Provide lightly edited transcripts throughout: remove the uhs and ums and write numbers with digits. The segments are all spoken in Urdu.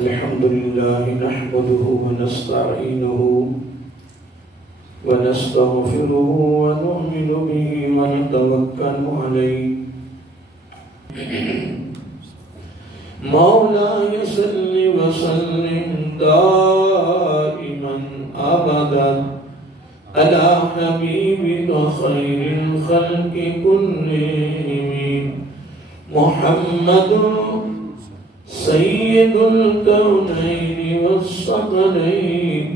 الحمد لله نحمده ونستعينه ونستغفره ونؤمن به ونتوكل عليه مولاي صل وسلم دائما أبدا على حبيبك خير الخلق كلهم محمد سيد الكونين والثقلين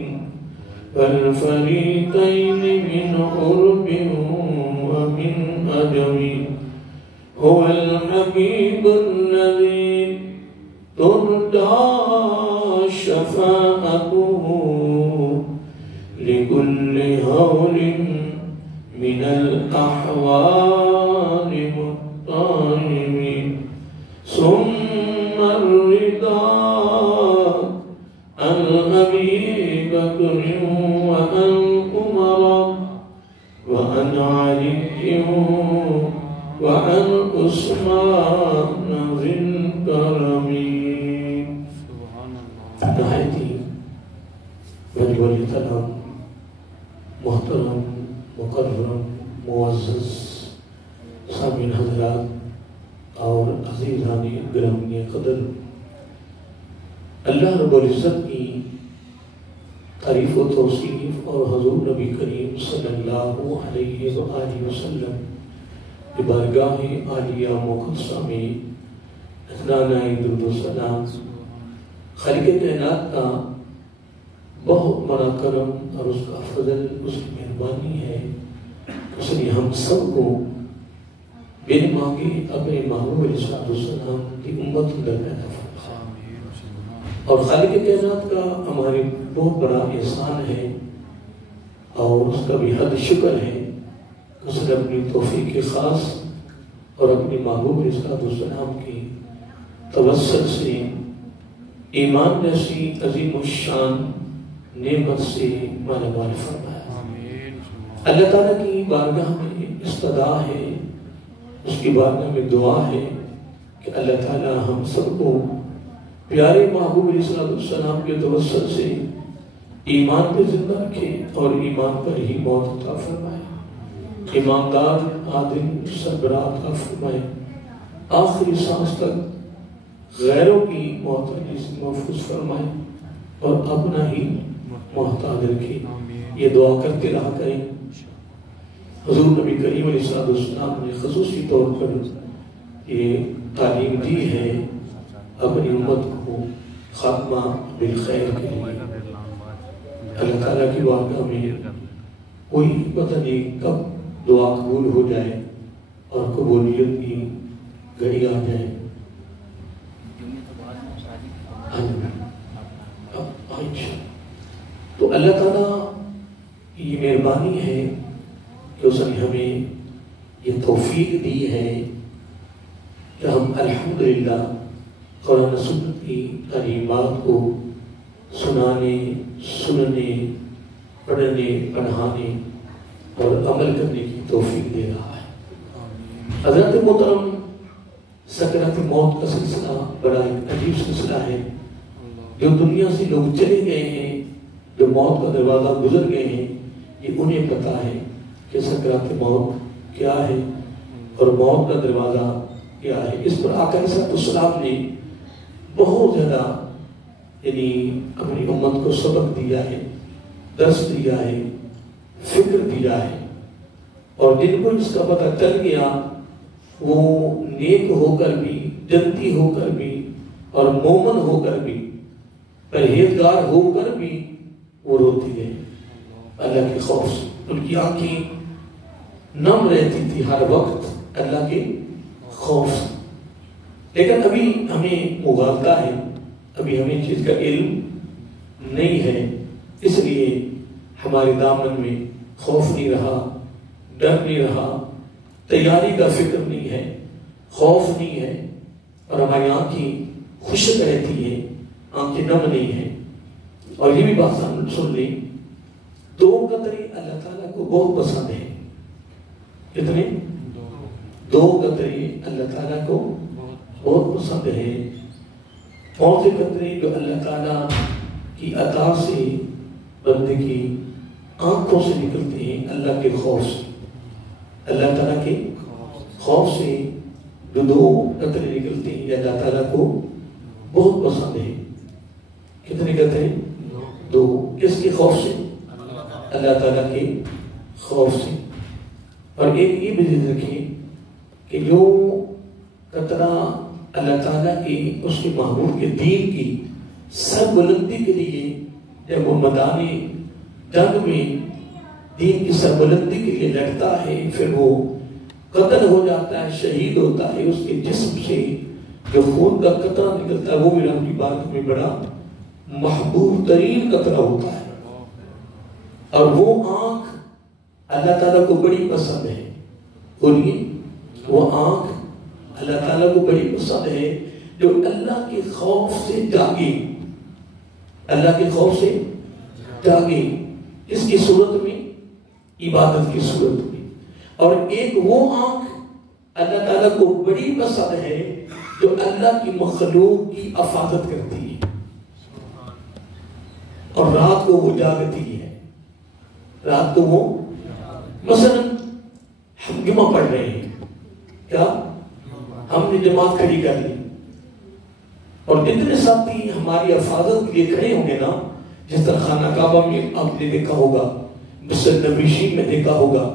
والفريقين من قرب ومن عجم هو الحبيب الذي ترجى شفاعته لكل هول من الأحوال مضطرب ثم الرضا عن أبي بكر وعن عمر وعن علي وعن عثمان ذي الكرم نهايتي والتلام محترم مکرم معزز سامعین حضرات اور عزیزان گرامی قدر، اللہ رب العزت کی تعریف و توصیف اور حضور نبی کریم صلی اللہ علیہ وآلہ وسلم کی بارگاہ عالیہ مقدسہ میں اتنانہ درود و سلام خالق کائنات کا بہت بڑا کرم اور اس کا فضل، اس کی مہربانی ہے، اس نے ہم سب کو بن مانگے اپنے محبوب علیہ السلام کی امت اندر پیدا فرمایا، اور خالق کائنات کا ہمارے بہت بڑا احسان ہے اور اس کا بھی حد شکر ہے، اس نے اپنی توفیق خاص اور اپنے محبوب علیہ السلام کی توسل سے ایمان جیسی عظیم الشان نعمت سے مالا مال فرمایا۔ اللہ تعالیٰ کی بارگاہ میں استدعا ہے، اس کی بارگاہ میں دعا ہے کہ اللہ تعالیٰ ہم سب کو پیارے محبوب علیہ السلام کے توسل سے ایمان پہ زندہ رکھے اور ایمان پر ہی موت عطا فرمائے، ایماندار عادل سربراہ عطا فرمائے، آخری سانس تک غیروں کی محتاجی سے محفوظ فرمائے اور اپنا ہی محتاج رکھے۔ یہ دعا کرتے رہا کریں۔ حضور نبی کریم علیہ السلام نے خصوصی طور پر یہ تعلیم دی ہے اپنی امت کو خاتمہ بالخیر کے لیے۔ اللہ تعالیٰ کی بارگاہ میں کوئی پتہ نہیں کب دعا قبول ہو جائے اور قبولیت کی گھڑی آ جائے۔ تو اللہ تعالیٰ کی یہ مہربانی ہے کہ اس نے ہمیں یہ توفیق دی ہے کہ ہم الحمدللہ قرآن سنت کی تعلیمات کو سنانے، سننے، پڑھنے، پڑھانے اور عمل کرنے کی توفیق دے رہا ہے۔ حضرت محترم، سکرات موت کا سلسلہ بڑا ایک عجیب سلسلہ ہے۔ جو دنیا سے لوگ چلے گئے ہیں، جو موت کا دروازہ گزر گئے ہیں، یہ انہیں پتا ہے کہ سکرات موت کیا ہے اور موت کا دروازہ کیا ہے۔ اس پر آقا علیہ السلام نے بہت زیادہ یعنی اپنی امت کو سبق دیا ہے، درس دیا ہے، فکر دیا ہے، اور جن کو اس کا پتہ چل گیا وہ نیک ہو کر بھی، جنتی ہو کر بھی اور مومن ہو کر بھی، پرہیزگار ہو کر بھی وہ روتی ہے اللہ کے خوف سے۔ ان کی آنکھیں نم رہتی تھی ہر وقت اللہ کے خوف سے۔ لیکن ابھی ہمیں مغالطہ ہے، ابھی ہمیں چیز کا علم نہیں ہے، اس لیے ہمارے دامن میں خوف نہیں رہا، ڈر نہیں رہا، تیاری کا فکر نہیں ہے، خوف نہیں ہے، اور ہماری آنکھیں خشک رہتی ہیں، آنکھیں نم نہیں ہیں۔ اور یہ بھی بات سن لیں، دو قطرے اللہ تعالیٰ کو بہت پسند ہے۔ کتنے؟ دو قطرے اللہ تعالیٰ کو بہت پسند ہے۔ کون سے قطرے جو اللہ تعالیٰ کی عطا سے بندے کی آنکھوں سے نکلتے ہیں اللہ کے خوف سے. اللہ تعالیٰ کے خوف سے جو دو قطرے نکلتے ہیں یہ اللہ تعالیٰ کو بہت پسند ہے. کتنے قطرے؟ دو. کس کے خوف سے؟ اللہ تعالیٰ کے خوف سے. اور ایک یہ بھی ذہن رکھیں کہ جو قطرہ اللہ تعالیٰ کی اس کے محبوب کے دین کی سر بلندی کے لیے جب وہ میدان جنگ میں دین کی سر بلندی کے لیے لڑتا ہے پھر وہ قتل ہو جاتا ہے شہید ہوتا ہے اس کے جسم سے جو خون کا قطرہ نکلتا ہے وہ بھی رب کی بارگاہ میں بڑا محبوب ترین قطرہ ہوتا ہے. اور وہ آنکھ اللہ تعالیٰ کو بڑی پسند ہے. بولیے وہ آنکھ اللہ تعالیٰ کو بڑی پسند ہے جو اللہ کے خوف سے جاگے. اللہ کے خوف سے جاگے. اس کی صورت میں؟ عبادت کی صورت میں. اور ایک وہ آنکھ اللہ تعالیٰ کو بڑی پسند ہے جو اللہ کی مخلوق کی حفاظت کرتی ہے اور رات کو وہ جاگتی ہے. رات کو وہ مثلا ہم جمعہ پڑھ رہے ہیں, کیا ہم نے جماعت کھڑی کر لی اور جتنے ساتھی ہماری حفاظت کے لیے کھڑے ہوں گے نا, جس طرح خانہ کعبہ میں آپ نے دیکھا ہوگا, مسجد نبوی میں دیکھا ہوگا,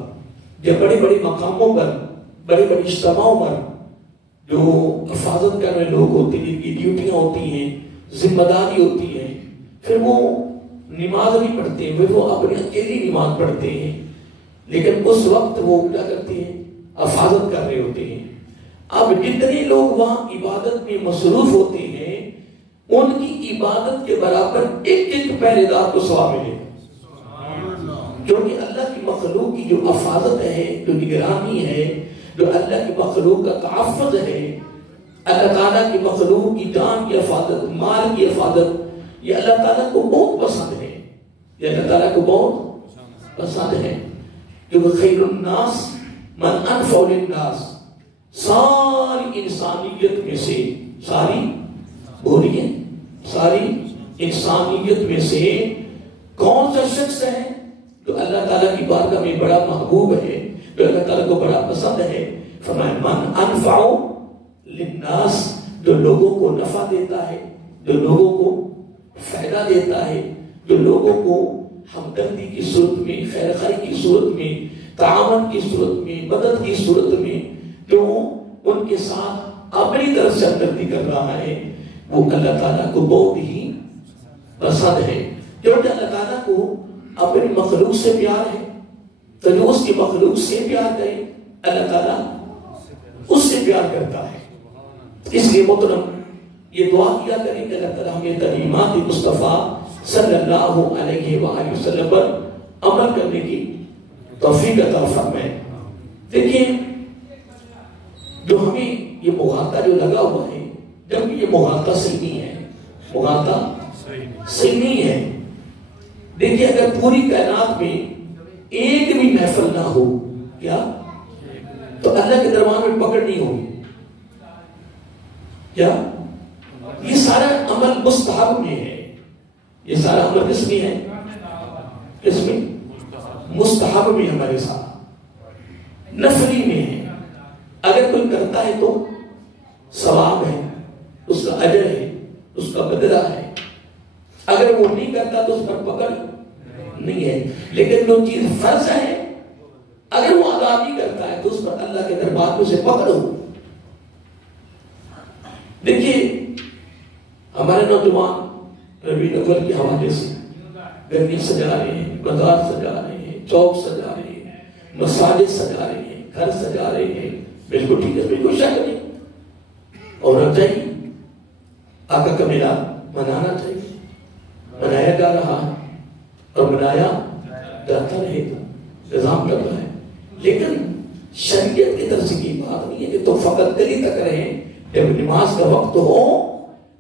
جب بڑے بڑے مقاموں پر بڑے بڑے اجتماعوں پر جو حفاظت کرنے لوگ ہوتے ہیں جن کی ڈیوٹیاں ہوتی ہیں ذمہ داری ہوتی ہے, پھر وہ نماز نہیں پڑھتے ہیں, وہ اپنی اکیلی نماز پڑھتے ہیں, لیکن اس وقت وہ کیا کرتے ہیں؟ حفاظت کر رہے ہوتے ہیں. اب جتنے لوگ وہاں عبادت میں مصروف ہوتے ہیں ان کی عبادت کے برابر ایک ایک پہرے دار کو ثواب ملے, کیونکہ اللہ کی مخلوق کی جو حفاظت ہے, جو نگرانی ہے, جو اللہ کی مخلوق کا تحفظ ہے, اللہ تعالیٰ کی مخلوق کی جان کی حفاظت, مال کی حفاظت, یہ اللہ تعالیٰ کو بہت پسند ہے. یہ اللہ تعالیٰ کو بہت پسند ہے. کیونکہ خیر الناس من انفع للناس, ساری انسانیت میں سے, ساری بولیے ساری انسانیت میں سے کون سا شخص ہے جو اللہ تعالیٰ کی بارگاہ میں بڑا محبوب ہے, جو اللہ تعالیٰ کو بڑا پسند ہے؟ فرمایا من انفع للناس, جو لوگوں کو نفع دیتا ہے, جو لوگوں کو فائدہ دیتا ہے, جو لوگوں کو ہمدردی کی صورت میں, خیر خائی کی صورت میں, تعاون کی صورت میں, مدد کی صورت میں جو ان کے ساتھ اپنی طرف سے ہمدردی کر رہا ہے, وہ اللہ تعالیٰ کو بہت ہی پسند ہے. کیونکہ اللہ تعالیٰ کو اپنی مخلوق سے پیار ہے, تو جو اس کی مخلوق سے پیار کرے اللہ تعالیٰ اس سے پیار کرتا ہے. اس لیے محترم یہ دعا کیا کریں کہ اللہ تعالیٰ ہمیں تعلیمات مصطفیٰ صلی اللہ علیہ وآلہ وسلم پر عمل کرنے کی توفیق عطا فرمائے. دیکھیں جو ہمیں یہ مغالطہ جو لگا ہوا ہے, جب یہ مغالطہ صحیح نہیں ہے, مغالطہ صحیح نہیں ہے. دیکھیں اگر پوری کائنات میں ایک بھی محفل نہ ہو, کیا تو اللہ کے دربار میں پکڑ نہیں ہوگی. کیا یہ سارا عمل مستحب میں ہے, یہ سارا عمل کس میں ہے؟ کس میں؟ مستحب میں ہمارے ساتھ نفلی میں ہے. اگر کوئی کرتا ہے تو ثواب ہے, اس کا اجر ہے, اس کا بدلہ ہے. اگر وہ نہیں کرتا تو اس پر پکڑ نہیں ہے. لیکن جو چیز فرض ہے اگر وہ ادا نہیں کرتا ہے تو اس پر اللہ کے دربار میں سے پکڑو. دیکھیے ہمارے نوجوان ربیع الاول کے حوالے سے گرمی سجا رہے ہیں, بازار سجا رہے ہیں, چوک سجا رہے ہیں, مساجد سجا رہے ہیں, گھر سجا رہے ہیں. بالکل ٹھیک ہے, بالکل شک نہیں. اور چاہیے آقا کا میلاد منانا چاہیے, منایا جا رہا ہے اور منایا جاتا رہے گا, نظام کر رہا ہے. لیکن شریعت کی طرف سے کی بات نہیں ہے کہ تو فقط گلی تک رہیں, جب نماز کا وقت ہو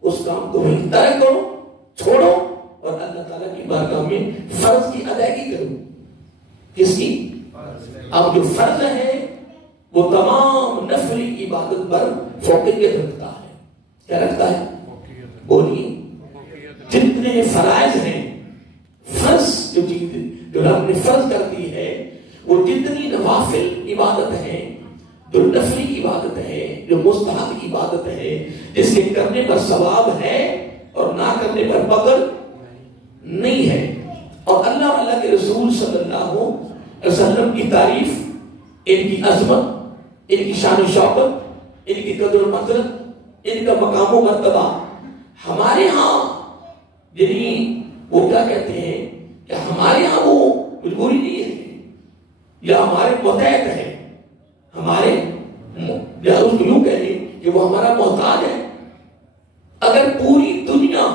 اس کام کو وہیں ترک کرو, چھوڑو اور اللہ تعالیٰ کی بارگاہ میں فرض کی ادائیگی کرو. کس کی؟ اب جو فرض ہے وہ تمام نفلی عبادت پر فوقیت رکھتا ہے. کیا رکھتا ہے؟ بولیے جتنے فرائض ہیں، فرض جو چیز جو رب نے فرض کر دی ہے، وہ جتنی نوافل عبادت ہے، جو نفلی عبادت ہے، جو مستحب عبادت ہے، جس کے کرنے پر ثواب ہے اور نہ کرنے پر پکڑ نہیں ہے. اور اللہ کے رسول صلی اللہ علیہ وسلم کی تعریف، ان کی عظمت، ان کی شان و شوکت، ان کی قدر و منزلت، ان کا مقام و مرتبہ ہمارے ہاں یعنی وہ کیا کہتے ہیں کہ ہمارے ہاں وہ مجبوری نہیں ہے یا ہمارے متحد ہے، ہمارے یا اس کو یوں کہیں کہ وہ ہمارا محتاج ہے. اگر پوری دنیا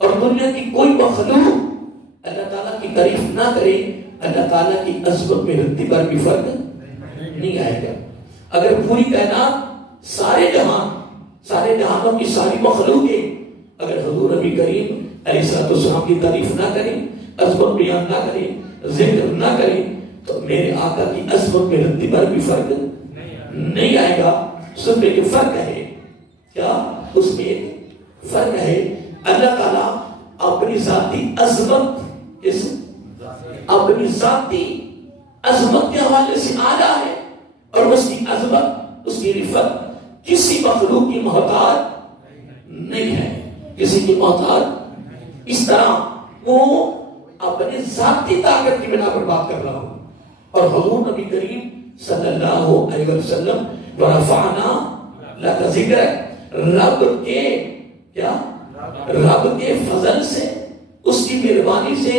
اور دنیا کی کوئی مخلوق اللہ تعالیٰ کی تعریف نہ کرے، اللہ تعالیٰ کی عظمت میں رتی بھر بھی فرق نہیں آئے گا. اگر پوری کائنات، سارے جہانوں کی ساری مخلوقیں اگر حضور نبی کریم علیہ السلام کی تعریف نہ کریں، عظمت بیان نہ کریں، ذکر نہ کریں، تو میرے آقا کی عظمت میں رتی بھر بھی فرق نہیں آئے گا. صرف ایک فرق ہے، کیا اس میں ایک فرق ہے، اللہ تعالیٰ اپنی ذاتی عظمت، اپنی ذاتی عظمت کے حوالے سے آگا ہے، اور اس کی عظمت، اس کی رفت کسی مخلوق کی محتاج نہیں ہے، کسی کی محتاج. اس طرح وہ اپنی ذاتی طاقت کی بنا پر بات کر رہا ہوں. اور حضور نبی کریم صلی اللہ علیہ وسلم وَرَفَعْنَا لَكَ ذِكْرَكَ، رب کے فضل سے، اس کی مہربانی سے،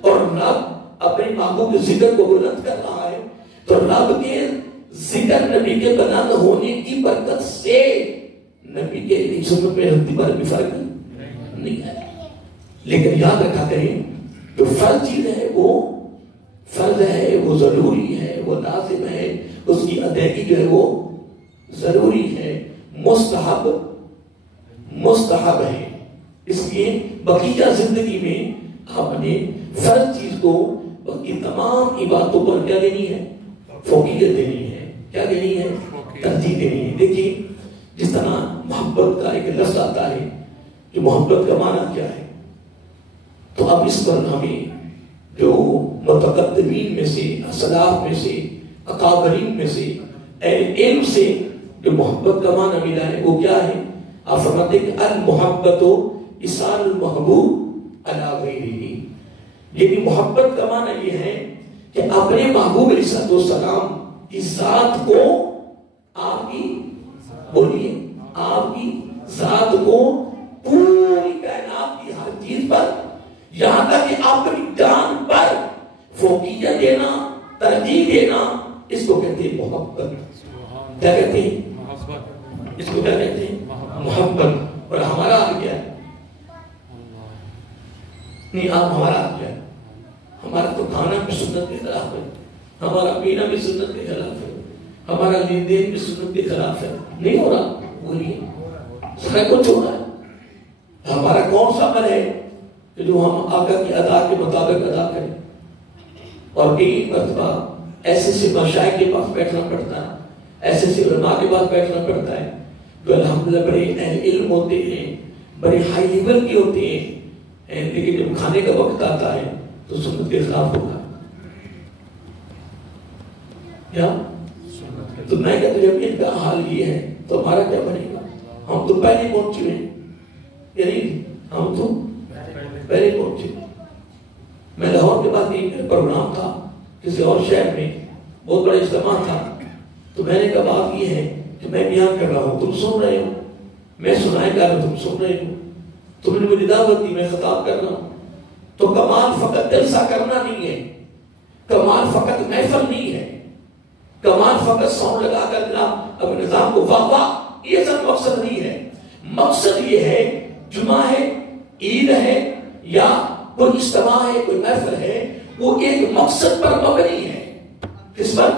اور رب اپنے محبوب کے ذکر کو بلند کر رہا ہے، تو رب کے ذکر نبی کے بلند ہونے کی برکت سے نبی کے سنت میں رتی بھر بھی فرق نہیں ہے. لیکن یاد رکھا کریں جو فرض چیز ہے وہ فرض ہے، وہ ضروری ہے، وہ لازم ہے، اس کی ادائیگی جو ہے وہ ضروری ہے. مستحب ہے. اس لیے بقیہ زندگی میں آپ نے فرض چیز کو باقی تمام عبادتوں پر کیا دینی ہے؟ فوقیت دینی ہے. کیا دینی ہے؟ ترجیح دینی ہے. دیکھیے جس طرح محبت کا ایک لفظ آتا ہے کہ محبت کا معنی کیا ہے، تو اب اس پر ہمیں جو متقدمین میں سے، اسلاف میں سے، اکابرین میں سے، اہل علم سے جو محبت کا معنی ملا ہے وہ کیا ہے؟ آپ فرماتے ہیں کہ المحبت اصال المحبوب علی غیرہ. یعنی محبت کا معنی یہ ہے کہ اپنے محبوب علیہ السلام کی ذات کو، آپ کی بولیے، آپ کی ذات کو پوری کائنات کی ہر چیز پر، یہاں تک کہ اپنی جان پر فوقیت دینا، ترجیح دینا، اس کو کہتے ہیں محبت. کیا کہتے ہیں؟ اس کو کیا کہتے ہیں؟ محبت. اور ہمارا آ گیا نہیں، آپ ہمارا آ گیا، ہمارا تو کھانا بھی سنت کے خلاف ہے، ہمارا پینا بھی سنت کے خلاف ہے، ہمارا لین دین بھی سنت کے خلاف ہے. نہیں ہو رہا، بولیے سارا کچھ ہو رہا ہے. ہمارا کون سا عمل ہے کہ جو ہم آقا کی ادا کے مطابق ادا کریں؟ اور کئی مرتبہ ایسے سے مشائخ کے پاس بیٹھنا پڑتا ہے، ایسے سے علماء کے پاس بیٹھنا پڑتا ہے جو الحمدللہ بڑے اہل علم ہوتے ہیں، بڑے ہائی لیول کے ہوتے ہیں، لیکن جب کھانے کا وقت آتا ہے تو سنت کے خلاف ہوگا. کیا؟ تو میں کہتا جب ان کا حال یہ ہے تو ہمارا کیا بنے گا؟ ہم تو پہلے پہنچے ہیں، یعنی ہم تو پہلے پہنچے. میں لاہور کے بعد ایک پروگرام تھا کسی اور شہر میں، بہت بڑا اجتماع تھا، تو میں نے کہا بات یہ ہے کہ میں بیان کر رہا ہوں، تم سن رہے ہو، میں سنائے کر رہا ہوں، تم سن رہے ہو، تم نے مجھے دعوت دی، میں خطاب کر رہا ہوں. تو کمال فقط جلسہ کرنا نہیں ہے، کمال فقط محفل نہیں ہے، کمال فقط ساؤنڈ لگا کر جناب اب نظام کو واہ واہ، یہ سب مقصد نہیں ہے. مقصد یہ ہے جمعہ ہے، عید ہے، یا کوئی اجتماع ہے، کوئی محفل ہے، وہ ایک مقصد پر مبنی ہے. کس پر؟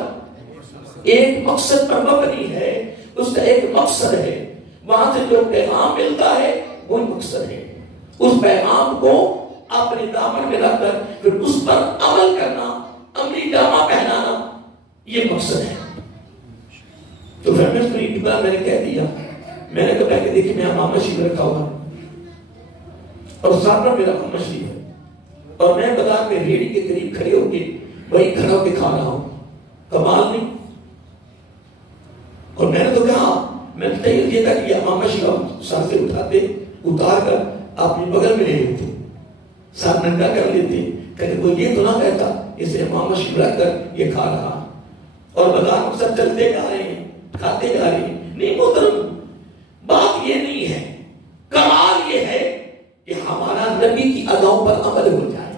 ایک مقصد پر مبنی ہے. اس کا ایک مقصد ہے، وہاں سے جو پیغام ملتا ہے وہی مقصد ہے. اس پیغام کو اپنے دامن میں رکھ کر پھر اس پر عمل کرنا، عملی جامہ پہنانا، یہ مقصد ہے. تو پھر میں نے کہہ دیا، میں نے کہا کہ دیکھیں میں امام مسجد رکھا ہوا، اور سامنے میرا مچھلی ہے اور میں بازار میں ریڑھی کے قریب کھڑے ہو کے وہی کھڑا ہو کے کھا رہا ہوں. کمال نہیں. اور میں نے تو کہا میں نے تیل دیا تھا کہ امام مچھلی سر سے اٹھاتے اتار کر اپنے بغل میں لے لیتے ساتھ ننگا کر لیتے کہ کوئی یہ تو نہ کہتا اسے امام مچھلی رکھ کر یہ کھا رہا. اور بازار میں سب چلتے جا رہے ہیں کھاتے جا رہے ہیں. نہیں محترم بات یہ نہیں ہے. کمال یہ ہے کہ ہمارا نبی کی اداؤں پر عمل ہو جائے.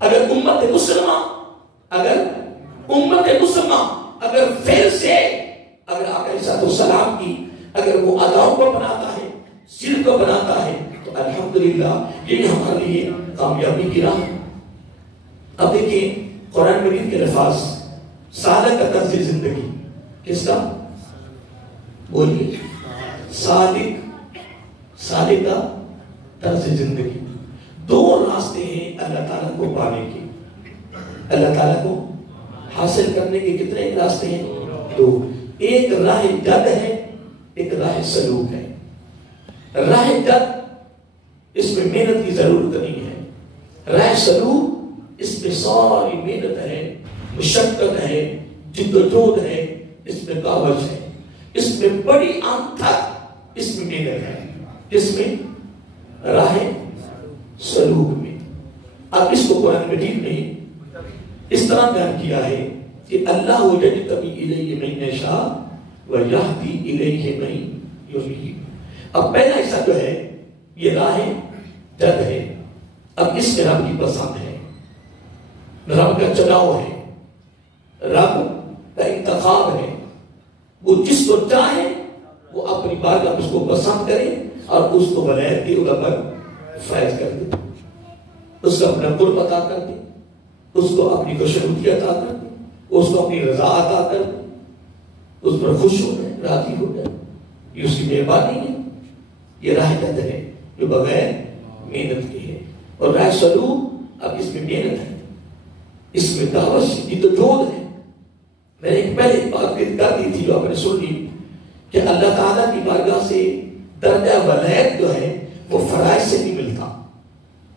اگر امت مسلمہ اگر پھر سے اگر آقا علیہ السلام کی اگر وہ اداؤں کو بناتا ہے سر کو بناتا ہے تو الحمدللہ یہ ہمارے لیے کامیابی کی راہ. اب دیکھیں قرآن مجید کے الفاظ صادق کا طرز زندگی کس کا بولیے صادق کا طرز زندگی. دو راستے ہیں اللہ تعالیٰ کو پانے کے. اللہ تعالیٰ کو حاصل کرنے کے کتنے راستے ہیں؟ دو. ایک راہ جد ہے ایک راہ سلوک ہے. راہ جد اس میں محنت کی ضرورت نہیں ہے. راہ سلوک اس میں ساری محنت ہے مشقت ہے جد و جہد ہے اس میں کاوش ہے اس میں بڑی آنتھک اس میں محنت ہے. اس میں راہ سلوک میں. اب اس کو قرآن مجید میں اس طرح بیان کیا ہے کہ اللہ یجتبی الیہ من یشاء ویہدی الیہ من ینیب. اب پہلا حصہ جو ہے یہ راہ جد ہے. اب اس میں رب کی پسند ہے رب کا چناؤ ہے رب کا انتخاب ہے. وہ جس کو چاہے وہ اپنی بارگاہ میں اس کو پسند کرے اور اس کو ولایت کے عہدہ پر فائز کر دے. اس کا اپنا قرب عطا کر دے اس کو اپنی خوشنودی عطا کر دے اس کو اپنی رضا عطا کر دے اس پر خوش ہو جائے راضی ہو جائے. یہ اس کی مہربانی ہے. یہ راہ جد ہے جو بغیر محنت کی ہے. اور راہ سلوک اب اس میں محنت ہے اس میں دعوت جد و جہد ہے. میں نے ایک پہلے بات کر دی تھی جو آپ نے سن لی کہ اللہ تعالیٰ کی بارگاہ سے درجہ ولایت جو ہے وہ فرائض سے نہیں ملتا.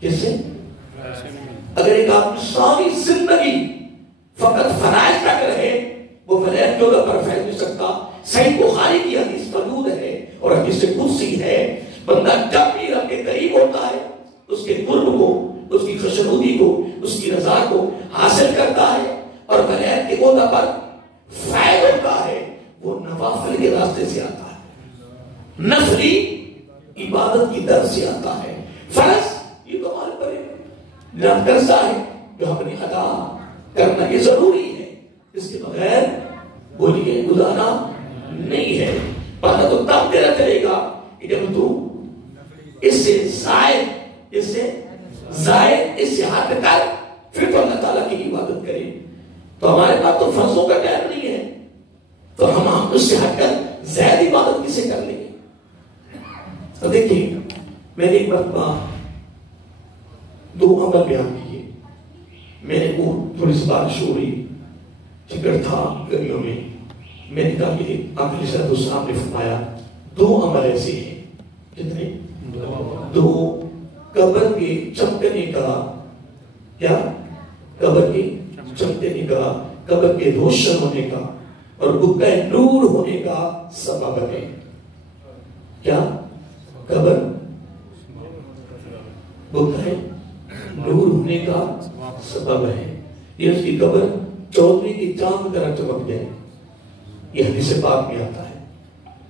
کس سے؟ اگر ایک آدمی ساری زندگی فقط فرائض تک رہے وہ ولایت جو پر فیض نہیں سکتا. صحیح بخاری کی حدیث موجود ہے اور حدیث قدسی ہے. بندہ جب بھی رب کے قریب ہوتا ہے اس کے قرب کو اس کی خوشنودی کو اس کی رضا کو حاصل کرتا ہے اور ولایت کے عہدہ پر فائد ہوتا ہے. وہ نوافل کے راستے سے آتا ہے نفلی عبادت کی در سے آتا ہے. فرض یہ تو ہمارے پر جب قرضہ ہے جو ہم نے ادا کرنا یہ ضروری ہے. اس کے بغیر بولیے گزارا نہیں ہے. پتہ تو تب تیرا چلے گا کہ جب تو اس سے زائد اس سے ہاتھ کر پھر تو اللہ تعالیٰ کی عبادت کرے. تو ہمارے پاس تو فرضوں کا ٹائم نہیں ہے تو ہم اس سے ہٹ کر زائد عبادت کسے کر لیں گے. تو دیکھیں میں نے ایک مرتبہ دو عمل بیان کیے. میں نے وہ تھوڑی سی بارش ہو رہی چکر تھا گرمیوں میں میں نے کہا کہ آقا علیہ السلام نے فرمایا دو عمل ایسے ہیں. کتنے؟ دو. قبر کے چمکنے کا کیا قبر کے چمکنے کا قبر کے روشن ہونے کا اور بقع نور ہونے کا سبب ہے. کیا قبر بقع نور ہونے کا سبب ہے. یہ اس کی قبر چودھری کی چاند طرح چمک جائے. یہ حدیث پاک میں آتا ہے.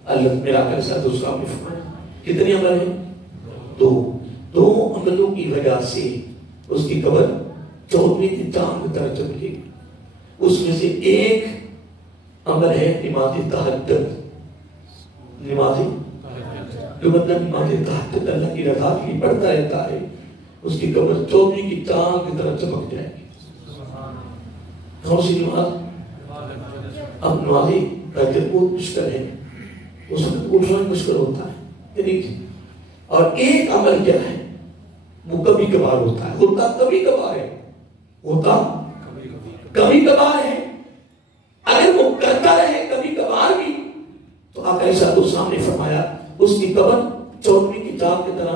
اللہ میرا آقا علیہ السلام نے فرمایا کتنے عمل ہیں؟ دو عملوں کی وجہ سے اس کی قبر چودھری کی چاند طرح چمکے گی. اس میں سے ایک عمل ہے نماز تہجد. نماز جو مطلب نماز تہجد اللہ کی رضا کی پڑھتا رہتا ہے اس کی قبر چودھری کی چاند کی طرح چمک جائے گی. کون سی نماز؟ اب نماز تہجد بہت مشکل ہے اس وقت اٹھنا مشکل ہوتا ہے. اور ایک عمل کیا ہے وہ کبھی کبھار ہوتا ہے. ہوتا کبھی کبھار ہے ہوتا کبھی کبھار ہے. اگر وہ کرتا رہے کبھی کبھار بھی تو آقا علیہ السلام نے فرمایا اس کی قبر چودھری کی چاند کی طرح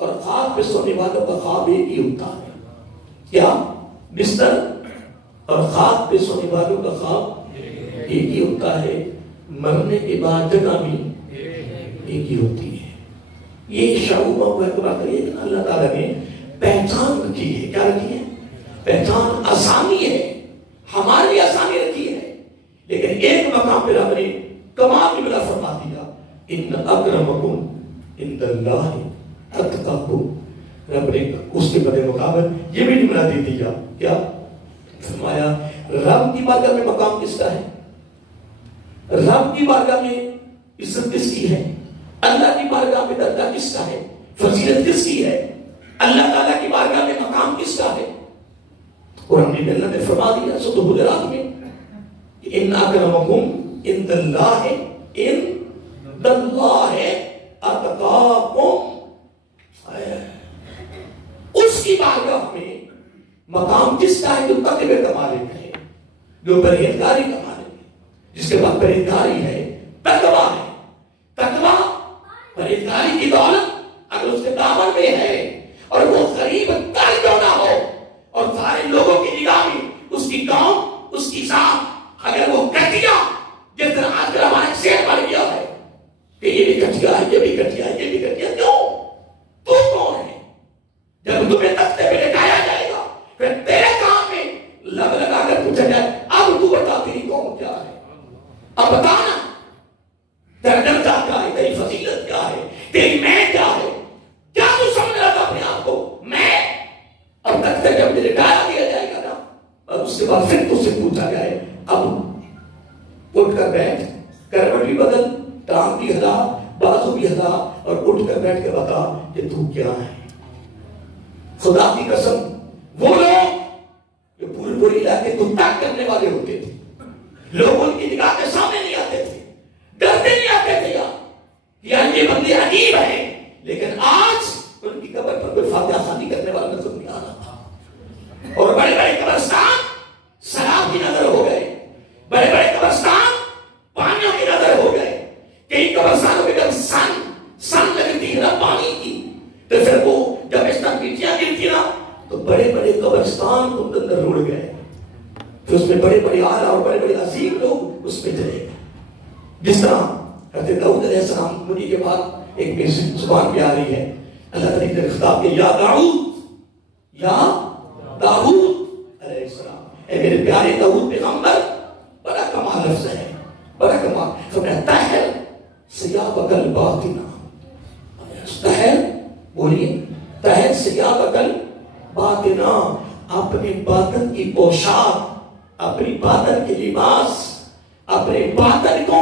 اور خواب پہ سونے والوں کا خواب ایک ہی ہوتا ہے. کیا؟ بستر اور خواب پہ سونے والوں کا خواب ایک ہی ہوتا ہے. مرنے کے بعد جگہ بھی ایک ہی ہوتی ہے. یہ شعور اور اللہ تعالیٰ نے پہچان رکھی ہے. کیا رکھی ہے؟ پہچان. آسانی ہے, ہمارے لیے آسانی رکھی ہے, لیکن ایک مقام پہ رب نے کمال کی بلا فرما دیا, ان اکرمکم عند اللہ اتقاکم. رب نے اس کے بدے مقابل یہ بھی جملہ دے دیا. کیا فرمایا؟ رب کی بارگاہ میں مقام کس کا ہے؟ رب کی بارگاہ میں عزت کس کی ہے؟ اللہ کی بارگاہ میں درجہ کس کا ہے؟ فضیلت کس کی ہے؟ اللہ تعالیٰ کی بارگاہ میں مقام کس کا ہے؟ اور ہم نے اللہ نے فرما دیا سورۃ حجرات میں ان اکرمکم عند اللہ اتقاکم. اس کی بارگاہ میں مقام جس کا ہے جو تقوی کا مالک ہے, جو پرہیزگاری کا مالک ہے, جس کے بعد پرہیزگاری ہے, تقوی ہے. تقوی پرہیزگاری کی دولت اگر اس کے دامن میں ہے اور وہ غریب تر کیوں نہ ہو اور سارے لوگوں کی نگاہ میں اس کی قوم, اس کی ذات اگر وہ گٹیا جس طرح آج کل ہمارا شیر بڑھ گیا ہے کہ یہ بھی گٹیا ہے, یہ بھی گٹیا ہے, یہ بھی گٹیا. کیوں؟ تو کون ہے؟ جب تمہیں تختے پہ لٹایا جائے گا پھر تیرے کام میں لگ لگا کر پوچھا جائے اب تو بتا تیری قوم کیا ہے, اب بتانا تیرا درجہ کیا ہے, تیری فضیلت کیا ہے, تیری میں کیا ہے, کیا تو سمجھ رہا تھا اپنے آپ کو میں؟ اب تختے جب لٹایا دیا جائے گا نا, اور اس کے بعد پھر تجھ سے پوچھا جائے اب اٹھ کر بیٹھ, کروٹ بھی بدل, ٹانگ بھی ہلا, بازو بھی ہلا, اور اٹھ کر بیٹھ کے بتا کہ تو کیا ہے. خدا کی قسم وہ لوگ جو پورے علاقے کو تک کرنے والے ہوتے تھے, لوگ ان کی نگاہ کے سامنے نہیں آتے تھے, ڈرتے نہیں آتے تھے یار یہ بندے عجیب ہیں, لیکن آج ان کی قبر پر کوئی فاتحہ خوانی کرنے والا نظر نہیں آ رہا تھا. اور بڑے بڑے قبرستان شراب کی نظر ہو گئے, بڑے بڑے قبرستان پانیوں کی نظر ہو گئے. کئی قبرستانوں میں جب سن لگتی ہے نا پانی کی, تو پھر وہ جب اس طرح پیٹیاں گرتی نا تو بڑے بڑے قبرستان ان کے اندر رڑ گئے. پھر اس میں بڑے بڑے اعلیٰ اور بڑے بڑے عظیم لوگ اس میں چلے گئے. جس طرح حضرت داؤد علیہ السلام منی کے بعد ایک زبان پہ آ رہی ہے, اللہ تعالیٰ نے خطاب کیا یا داؤد علیہ السلام, اے میرے پیارے داؤد پیغمبر. بڑا کمال لفظ ہے, بڑا کمال. فرمایا طہر ثیابک الباطنہ, طہر بولیے طہر ثیابک الباطنہ, اپنے باطن کی پوشاک, اپنی باطن کے لباس, اپنے باطن کو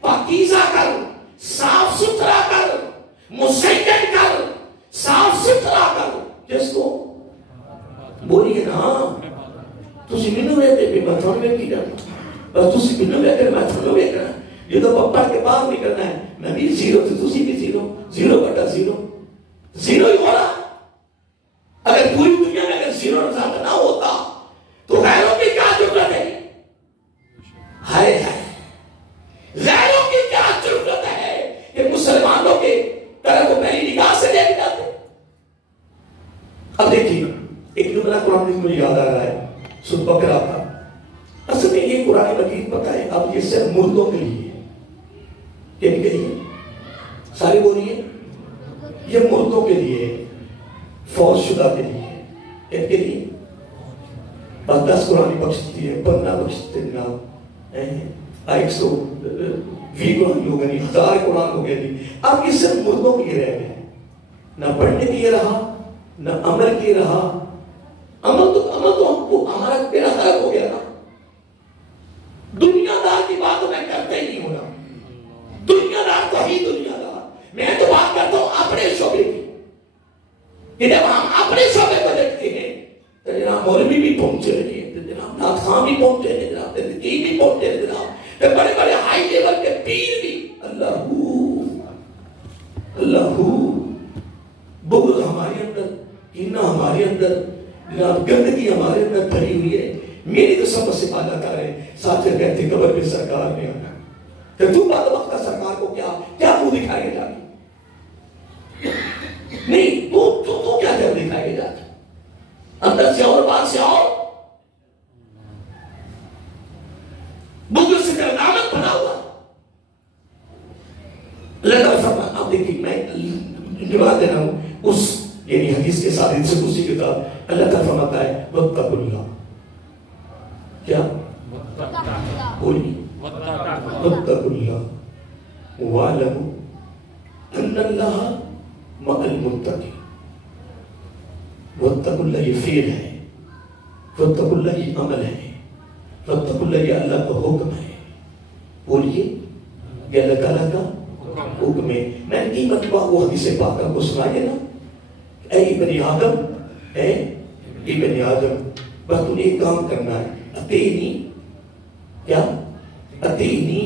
پاکیزہ کر, صاف ستھرا کر, مسجد کر, صاف ستھرا کر. جس کو بولیے نا تسی مینوں ویکھدے پے میں تھانوں ویکھی جانا, بس تسی مینوں ویکھ میں تھانوں ویکھنا. جدوں پپا کے باہر نکلنا ہے میں بھی زیرو تے تسی بھی زیرو, زیرو بٹا زیرو, زیرو ہی ہونا. اگر پوری دنیا میں اگر زیرو رزلٹ نہ ہوتا تو غیروں کی کیا ضرورت ہے؟ ہائے ہائے, غیروں کی کیا ضرورت ہے کہ مسلمانوں کے طرف کو پہلی نگاہ سے دیکھ جاتے. اب دیکھیے ایک جملہ قرآن میں مجھے یاد آ رہا ہے, سورۃ بقرہ کا. اصل میں یہ قرآن مجید پتہ ہے اب یہ صرف مردوں کے لیے ہے. کن کے لیے؟ سارے بولیے, یہ مردوں کے لیے, فوج شدہ کے لیے. کن کے لیے؟ بس 10 قرآن بخش دیتی ہے, 15 بخش دیتے جناب, 120 قرآن ہو گئے, 1000 قرآن ہو گئے. اب یہ صرف مردوں کے لیے رہ گئے, نہ پڑھنے کے لیے رہا, نہ عمل کے لیے رہا. عمل تو ہمارا بیڑا غرق ہو گیا نا. دنیا دار کی بات میں کرتے ہی نہیں ہونا, دنیا دار تو ہی دنیا دار. میں تو بات کرتا ہوں اپنے شعبے کی, کہ جب ہم اپنے شعبے کو دیکھتے ہیں تو جناب مولوی بھی پہنچے رہے ہیں, جناب ناخان بھی پہنچے رہے, جناب تنقید بھی پہنچے رہے, جناب بڑے بڑے ہائی لیول کے پیر بھی. اللہ بغض ہمارے اندر, کینہ ہمارے اندر, جناب گندگی ہمارے اندر بھری ہوئی ہے. میری تو سمجھ سے بالا کر ہے ساتھ سے کہتے قبر پہ سرکار نے آنا, کہ تو بعد وقت کا سرکار کو کیا منہ دکھائے جا نہیں. اس یعنی حدیث کے ساتھ حدیث قدسی کے ساتھ اللہ تعالیٰ فرماتا ہے واتقوا اللہ، کیا بولی واتقوا اللہ واعلموا ان اللہ مع المتقین. واتقوا اللہ یہ فعل ہے، واتقوا اللہ یہ عمل ہے، واتقوا اللہ یہ اللہ کا حکم ہے. بولیے یہ اللہ تعالیٰ کا حکم ہے. میں نے 3 مرتبہ وہ حدیث پاک کو سنائے نا، اے ابن آدم، اے ابن آدم، بس تم نے ایک کام کرنا ہے، اطیعنی، کیا اطیعنی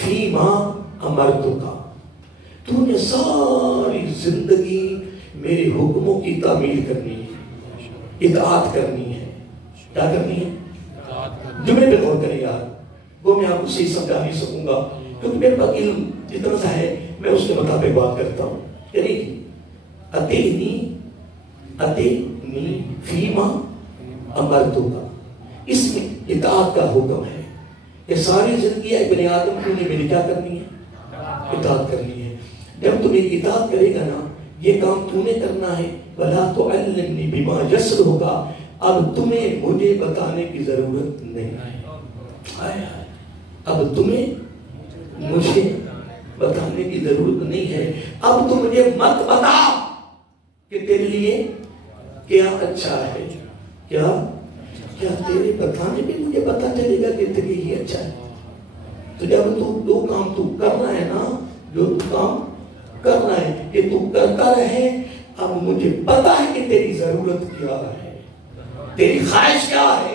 فیما امرتک. تو نے ساری زندگی میرے حکموں کی تعمیل کرنی ہے، اطاعت کرنی ہے. کیا کرنی ہے؟ جملے پہ غور کریں یار، وہ میں آپ کو صحیح سمجھا نہیں سکوں گا کیونکہ میرے پاس علم جتنا سا ہے میں اس کے مطابق بات کرتا ہوں. یعنی اطیعنی فیما امرتک، اس میں اطاعت کا حکم ہے. یہ ساری زندگی ابن آدم کو نے میری کیا کرنی ہے؟ اطاعت کرنی ہے. جب تو میری اطاعت کرے گا نا، یہ کام تو نے کرنا ہے. وَلَا تُعَلِّمْنِي بِمَا يَسْرُكَ، اب تمہیں مجھے بتانے کی ضرورت نہیں ہے. اب تمہیں مجھے بتانے کی ضرورت نہیں ہے. اب تو مجھے مت بتا کہ تیرے لیے کیا اچھا ہے. کیا تیرے بتانے پہ مجھے پتا چلے گا کہ تیرے لیے اچھا ہے. تو جب تو 2 کام تو کرنا ہے نا، جو کام کرنا ہے کہ تو کرتا رہے. اب مجھے پتا ہے کہ تیری ضرورت کیا ہے، تیری خواہش کیا ہے،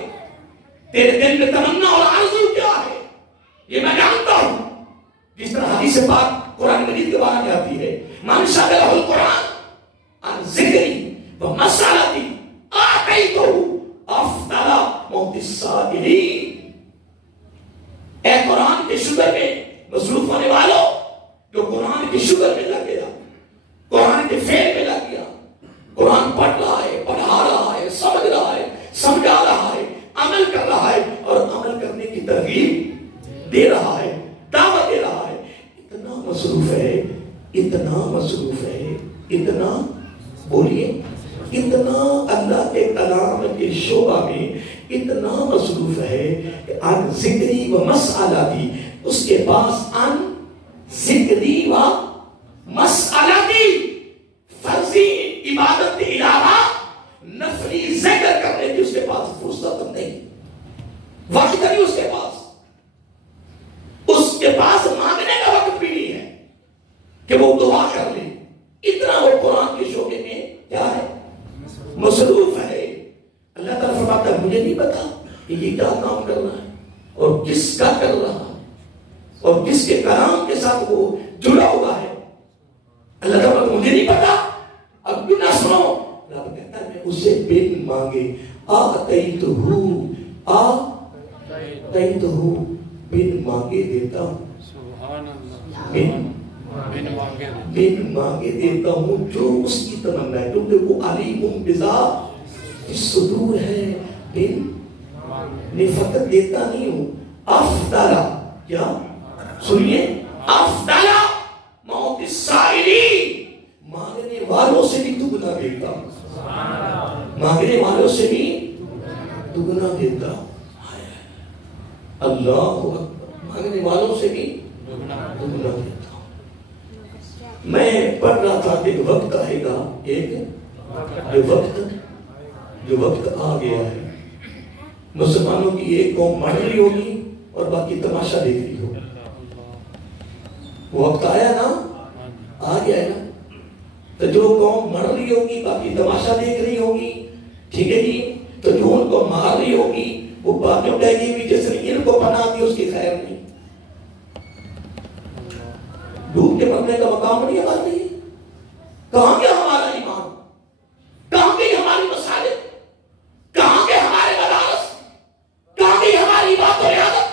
تیرے دل میں تمنا اور آرزو کیا ہے، یہ میں جانتا ہوں. جس طرح حدیث پاک قرآن مجید کے بارے میں آتی ہے، من شغلہ القرآن عن ذکری و مسالتی آتیتہ افضل موت السائلین. اے قرآن کے شکر میں مصروف ہونے والوں، جو قرآن کے شکر میں لگ گیا، قرآن کے فعل میں لگ گیا، قرآن پڑھ رہا ہے، پڑھا رہا ہے، سمجھ رہا ہے، سمجھا رہا ہے، عمل کر رہا ہے اور عمل کرنے کی ترغیب دے رہا ہے، دعوت دے رہا ہے. اتنا مصروف ہے، اتنا مصروف ہے، اتنا بولیے اتنا اللہ کے کلام کے شعبہ میں اتنا مصروف ہے کہ ان ذکری و مسئلتی، اس کے پاس ان ذکری و مسئلتی، فرضی عبادت کے علاوہ نفلی ذکر کرنے کی اس کے پاس فرصت نہیں، وقت نہیں اس کے پاس. اس کے پاس مانگنے کا وقت بھی نہیں ہے کہ وہ دعا کر لے. اتنا وہ قرآن کے شعبے میں کیا ہے؟ مصروف ہے. اللہ تعالیٰ فرماتا ہے مجھے نہیں پتا کہ یہ کیا کام کرنا ہے اور کس کا کر رہا ہے اور کس کے کلام کے ساتھ وہ جڑا ہوا ہے. اللہ تعالیٰ کو مجھے نہیں پتا، اب کیوں نہ سنو. اللہ کہتا ہے میں اسے بن مانگے آتیتہ بن مانگے دیتا ہوں، بن مانگے دیتا ہوں جو اس کی تمنا ہے، کیونکہ وہ علیم بذات الصدور ہے. بن میں فقط دیتا نہیں ہوں، افضل، کیا سنیے، افضل موت السائلین، مانگنے والوں سے بھی دگنا دیتا ہوں، مانگنے والوں سے بھی دگنا دیتا ہوں. اللہ اکبر، مانگنے والوں سے بھی دگنا دیتا ہوں. میں پڑھ رہا تھا کہ ایک وقت آئے گا، جو وقت آ گیا ہے، مسلمانوں کی ایک قوم مر رہی ہوگی اور باقی تماشا دیکھ رہی ہوگی. وہ وقت آیا نا، آ گیا ہے نا. تو جو قوم مر رہی ہوگی باقی تماشا دیکھ رہی ہوگی، ٹھیک ہے جی. تو جو ان کو مار رہی ہوگی وہ بعد میں کہے گی جس نے ان کو پناہ دی اس کی خیر نہیں. ڈوب کے مرنے کا مقام نہیں ہمارے لیے. کہاں گیا ہمارا ایمان؟ کہاں گئی ہماری مساجد؟ کہاں گئے ہمارے مدارس؟ کہاں گئی ہماری بات اور عادت؟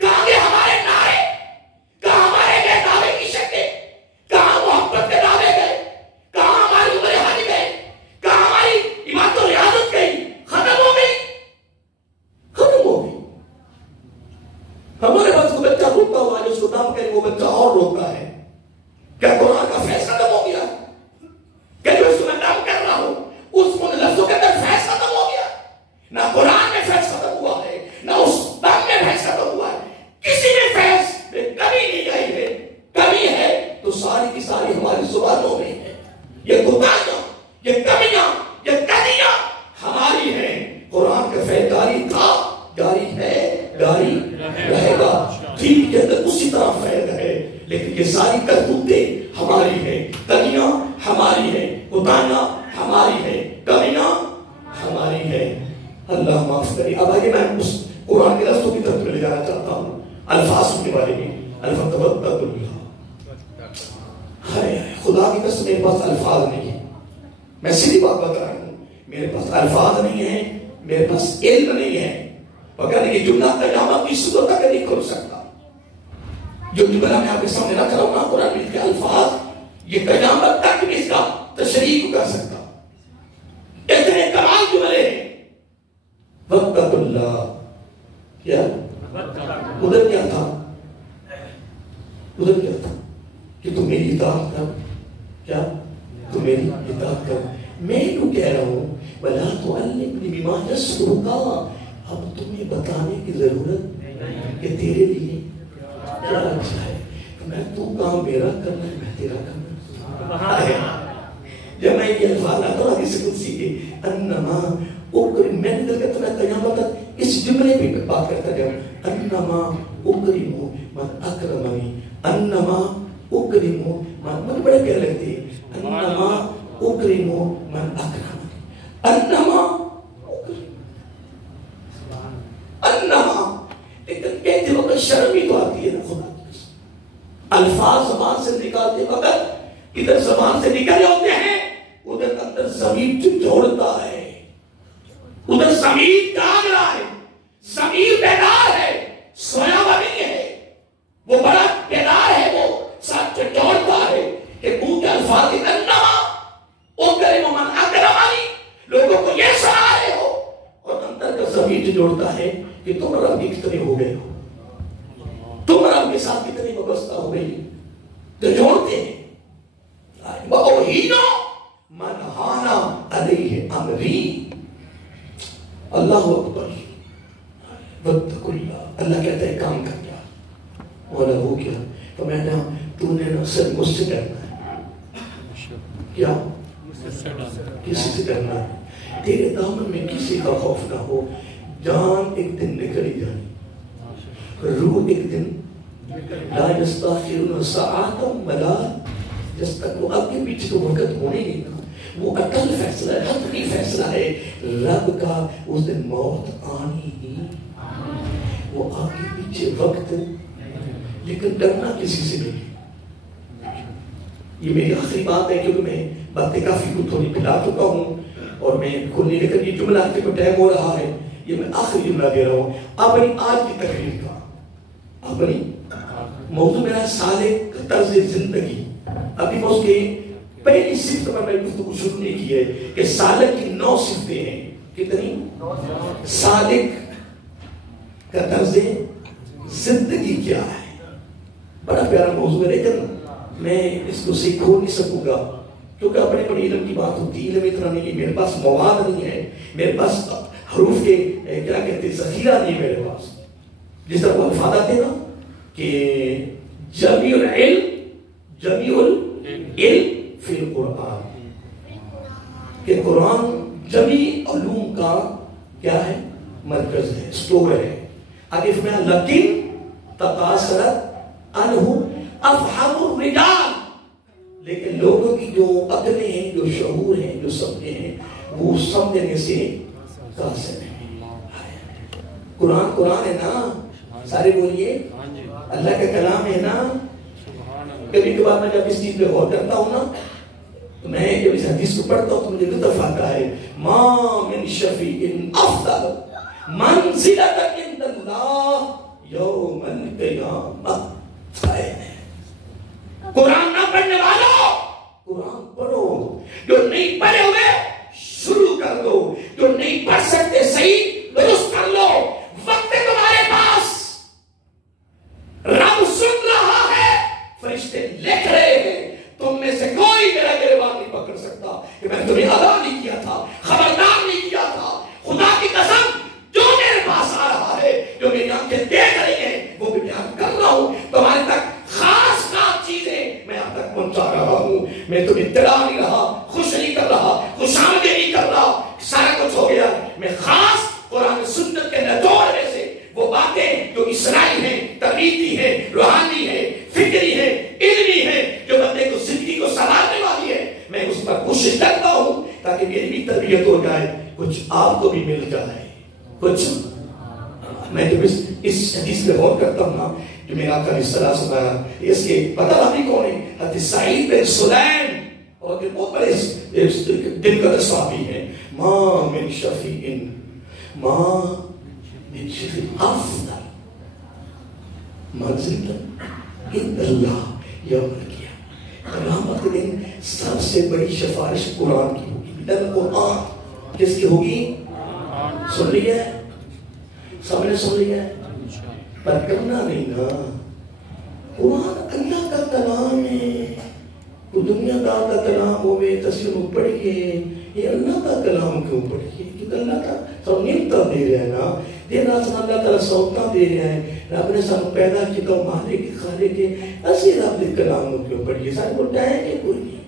کہاں گئے ہمارے نعرے؟ کہاں ہمارے گئے دعوے کی شکلیں؟ کہاں محبت کے دعوے گئے؟ کہاں ہماری عمر حالی گئے؟ کہاں ہماری عبادت اور عادت گئی؟ ختم ہو گئی، ختم ہو گئی. ہمارے پاس کو بچہ روتا ہوا ہے، اس کو نام کرے وہ بچہ اور روتا ہے. کیا قرآن کا فیصلہ ختم ہو گیا؟ کوتاہیاں ہماری ہیں، کمیاں ہماری ہیں، اللہ معاف کرے۔ اب آگے میں اس قرآن کے لفظوں کی طرف لے جانا چاہتا ہوں، الفاظ کے بارے میں۔ الفتوۃ اللہ، خدا کی قسم میرے پاس الفاظ نہیں ہے، میں سیدھی بات بتا رہا ہوں، میرے پاس الفاظ نہیں ہیں، میرے پاس علم نہیں ہے، وغیرہ یہ جملہ قیامت کی صورت تک نہیں کھل سکتا۔ جو جملہ میں آپ کے سامنے رکھ رہا ہوں نا، قرآن میں کے الفاظ، یہ قیامت تک اس کا تشریح کر سکتا، اتنے کمال جملے ہیں۔ واتقوا اللہ، کیا ادھر کیا تھا؟ ادھر کیا تھا کہ تم میری اطاعت کر، کیا تم میری اطاعت کر۔ میں تو کہہ رہا ہوں وَلَا تُعَلِّمْنِ بِمَا يَسْرُكَ، اب تمہیں بتانے کی ضرورت کہ تیرے لیے کیا اچھا ہے، میں تو کام میرا کرنا ہے، میں تیرا کرنا۔ جب میں یہ الفاظ آتا ہوں حدیث قدسی کے، انما اکرم، میں نے دل کرتا میں قیامت تک اس جملے پہ بات کرتا جاؤں، انما اکرم من اکرمنی، انما اکرم من، مجھے بڑے پیارے لگتے ہیں، انما اکرم من اکرمنی، انما انما، لیکن کہتے وقت شرم ہی تو آتی ہے نا خدا کی قسم۔ الفاظ زبان سے نکالتے وقت ادھر زبان سے نکلے ہوتے ہیں، ادھر اندر ضمیر جوڑتا ہے، ادھر ضمیر جاگ رہا ہے، ضمیر بیدار ہے، سویا ہوا نہیں ہے، وہ بڑا بیدار ہے، وہ ساتھ جوڑتا ہے کہ منہ کے الفاظ انما اکرم من اکرمنی، لوگوں کو یہ سنا رہے ہو، اور اندر کا ضمیر جوڑتا ہے کہ تم رب کی کتنے ہو گئے ہو، تم رب کے ساتھ کتنے وابستہ ہو گئی، تو جوڑتے ہیں۔ وَأُوحِينَا مَنْ حَانَ عَلَيْهِ أَمْرِي، اللہ اکبر، وَاتَّقُوا اللَّهَ، اللہ کہتا ہے کام کر جا، مولا ہو کیا، تو میں نے تو نے نہ صرف مجھ سے کرنا ہے، کیا کسی سے کرنا ہے، تیرے دامن میں کسی کا خوف نہ ہو، جان ایک دن نکلی جانی، روح ایک دن لا یستاخرون ساعتا ولا یستقبلون، اب کے پیچھے تو وقت ہونے ہی نہیں تھا، وہ اٹل فیصلہ ہے، حتمی فیصلہ ہے رب کا، اس دن موت آنی ہی، وہ آگے پیچھے وقت، لیکن ڈرنا کسی سے نہیں۔ یہ میری آخری بات ہے کیونکہ میں باتیں کافی کو تھوڑی پھیلا چکا ہوں اور میں کھولنے لے کر یہ جملہ آتے کو ٹائم ہو رہا ہے، یہ میں آخری جملہ دے رہا ہوں اپنی آج کی تقریر کا۔ اپنی موضوع میرا سالک طرز زندگی، ابھی میں اس کے پہلی صفت پر میں گفتگو شروع نہیں کی ہے کہ سالک کی 9 صفتیں ہیں، کتنی؟ سالک کا طرز زندگی کیا ہے، بڑا پیارا موضوع ہے، لیکن میں اس کو سیکھو نہیں سکوں گا کیونکہ اپنے پر علم کی بات ہوتی ہے، علم اتنا نہیں ہے، میرے پاس مواد نہیں ہے، میرے پاس حروف کے کیا کہتے ہیں ذخیرہ نہیں ہے میرے پاس، جس طرح وہ الفاظ آتے ہیں نا کہ جمیع العلم فی القرآن، کہ قرآن جمیع علوم کا کیا ہے؟ مرکز ہے، سٹور ہے۔ آگے فرمایا لیکن تقاصرت عنہ افہم الرجال، لیکن لوگوں کی جو عقلیں ہیں، جو شعور ہیں، جو سمجھے ہیں، وہ سمجھنے سے قاصر ہیں۔ قرآن ہے نا، سارے بولیے اللہ کا کلام ہے نا۔ کبھی کبھار میں جب اس چیز پہ غور کرتا ہوں نا تو میں جب اس حدیث کو پڑھتا ہوں تو مجھے لطف آتا ہے، ما من شفیع افضل منزلۃ عند اللہ یوم القیامہ۔ قرآن نہ پڑھنے والوں قرآن پڑھو، جو نہیں پڑھے ہوئے شروع کر دو، جو نہیں پڑھ سکتے صحیح درست کر لو، وقت ہے تمہارے پاس، رب سن رہا ہے، فرشتے لکھ رہے ہیں، تم میں سے کوئی میرا گریبان نہیں پکڑ سکتا کہ میں تمہیں ادا نہیں کیا تھا، خبردار نہیں کیا تھا۔ خدا کی قسم جو میرے پاس آ رہا ہے، جو میری آنکھیں دیکھ رہی ہیں، وہ بھی بیان کر رہا ہوں، تمہارے تک خاص خاص چیزیں میں آپ تک پہنچا رہا ہوں۔ میں تمہیں اطلاع نہیں رہا، خوش نہیں کر رہا، خوش آمدید نہیں کر رہا، سارا کچھ ہو گیا۔ میں خاص قرآن سنت کے نچوڑ میں سے وہ باتیں جو اصلاحی ہیں، تربیتی ہیں، روحانی ہیں، فکری ہیں، علمی ہیں، جو بندے کو زندگی کو سنوارنے والی ہے، میں اس پر کوشش کوشش کرتا ہوں تاکہ میری بھی تربیت ہو جائے، کچھ آپ کو بھی مل جائے کچھ۔ میں جب اس حدیث پہ غور کرتا ہوں نا، جو میرا آقا علیہ السلام اس کے پتہ بھی کون ہے، حضرت سعید بن سلیم، اور بہت بڑے دل کا صحابی ہیں۔ ما من شفیع ما من شفیع افضل منزل عند اللہ یوم القیامہ، قیامت کے دن سب سے بڑی سفارش قرآن کی ہوگی۔ بدل قرآن کس کی ہوگی؟ سن لی ہے؟ سب نے سن لیا ہے؟ پر کرنا نہیں نا۔ قرآن اللہ کا کلام ہے، تو دنیا دار کا کلام ہوئے تصویر پڑھیے، یہ اللہ کا کلام کیوں پڑھیے؟ کیونکہ اللہ کا سب نعمتاں دے رہے ہیں نا، دن رات اللہ تعالیٰ سہولتاں دے رہے ہیں۔ رب نے سانو پیدا کیا تو مالے کے خالے کے، اسی رب کے کلام کیوں پڑھیے؟ سارے کو ٹائم ہے کوئی نہیں،